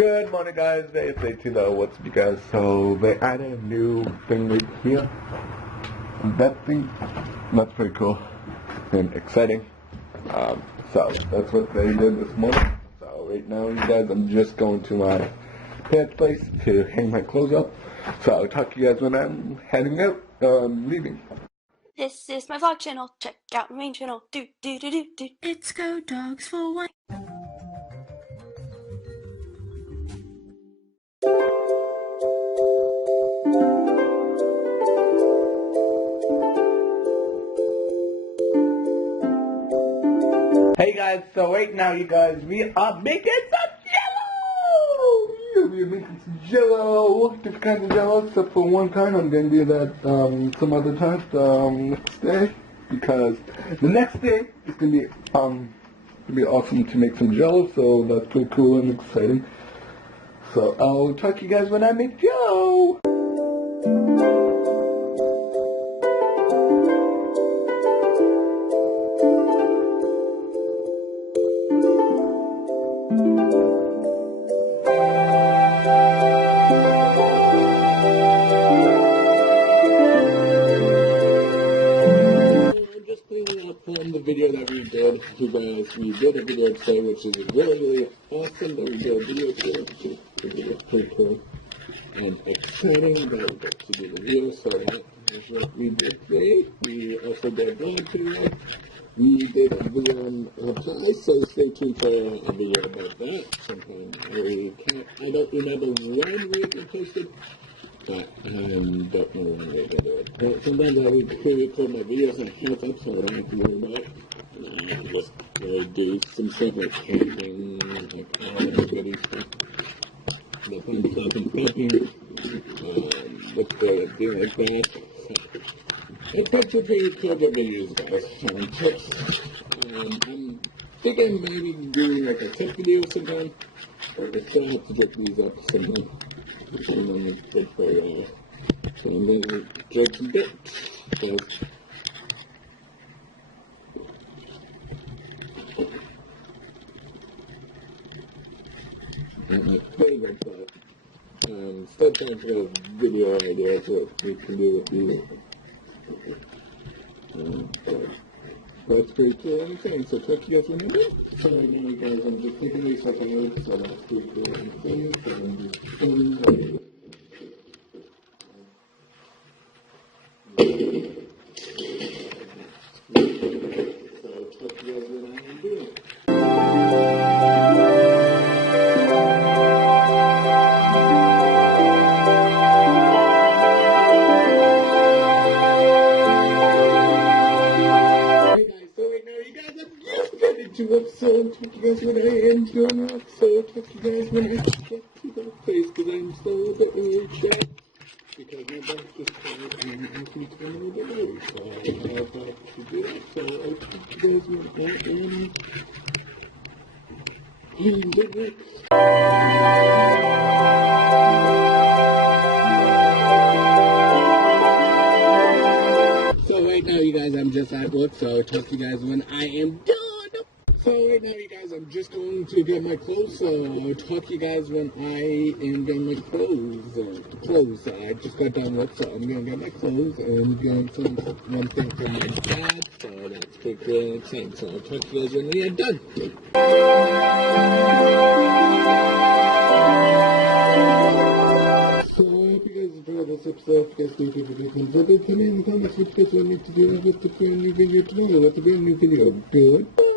Good morning, guys. They say to know what's up, you guys. So they added a new thing right here. And that thing, that's pretty cool and exciting. So that's what they did this morning. So right now, you guys, I'm just going to my parents' place to hang my clothes up. So I'll talk to you guys when I'm heading out, leaving. This is my vlog channel. Check out my main channel. Do do do do do. It's Go Dogs for One. Hey guys, so right now, you guys, we are making some Jello! Yeah, we are making some Jello, different kinds of Jello, except for one kind. I'm going to do that some other time, next day, because the next day is going to be awesome to make some Jello, so that's pretty cool and exciting. So I'll talk to you guys when I make Jello! From the video that we did, you guys, we did a video today, which is really awesome that we did a video today, which is pretty cool and exciting that we got to do the video. So that is what we did today. We also did a vlog today. We did a video on reply, so stay tuned for a video about that sometime. I don't remember when we posted, but I don't know when we're going to do it. But sometimes I would pre-record my videos and heads up so I don't have to worry about it. And I just do some stuff like camping, like all stuff. The fun stuff and camping, what's the doing like that. So, it's actually pretty cool videos, guys, tips. I'm thinking maybe doing like a tip video sometime, or I still have to get these up sometime. And then it's good for so I'm going to drink some bits. Not my favorite, but still trying to get a video idea to what we can do with these. That's pretty cool and exciting. So talk to you guys when you're done. So right now, you guys, I'm just taking these stuff out, so that's pretty cool and exciting. So I'm just filming right. So talk to you guys when I am doing it. So talk to you guys when I get to the place, because I'm still a bit worried because my back just hurt and I can come a little bit early. So I have to do it. So I'll talk to you guys when I am doing it. So right now, you guys, I'm just at work, so I'll talk to you guys when I am done. So right now, you guys, I'm just going to get my clothes, so I'll talk to you guys when I am getting my clothes. I just got done with, so I'm going to get my clothes, and I'm getting one thing from my dad, so that's pretty cool and exciting. So I'll talk to you guys when we are done. So I hope you guys enjoyed this episode. If you guys do, give it a thumbs up, and tell me in the comments what you guys want me to do with the brand new video tomorrow. With the brand new video. Good.